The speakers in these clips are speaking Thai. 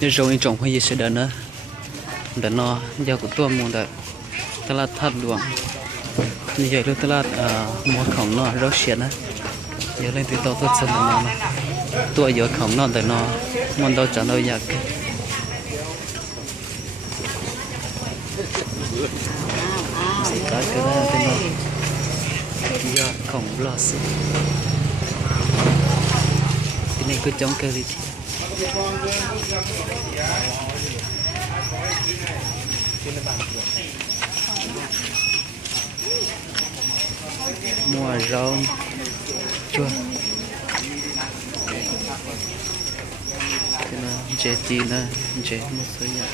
như rồi trồng hoa gì sẽ đỡ nữa đỡ nó giờ của tôi muốn đỡตลาดทัดหลวงนี่ใหญ่เลยตลาดหมดของนอเราเสียนะเยอะเลยติดต่อตัวสนนอตัวเยอะของนอแต่นอมันเราจะเราอยากสิตาก็ได้แต่นอยากของบลอสที่นี่ก็จ้องเกลีทีmua rau chua thế là chế tí là chế một số nhà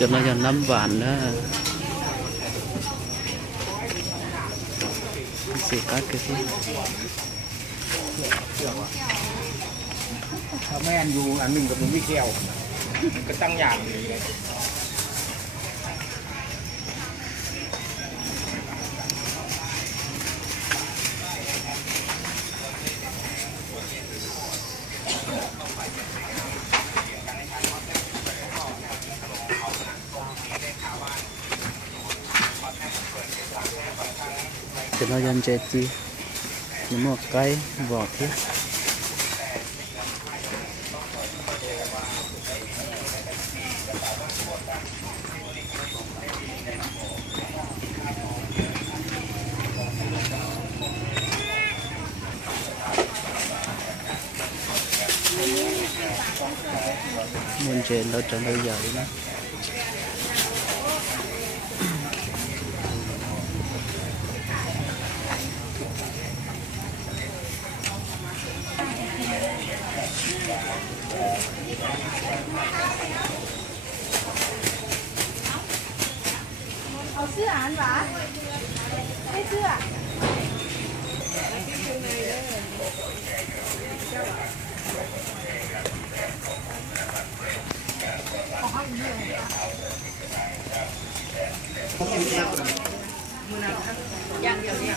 cho nó dần nấm vàng đó sẽ cắt cái gì ถ้าแม่นอยู่อันหนึ่งกับมึงไม่เที่ยวก็ตั้งอย่างcho nó dần chết chi những một cái vỏ thiết muốn chết nó trở nên giờ đi nữa Ồ, sữa anh bà? Cái sữa à? Dạ, dạ, dạ.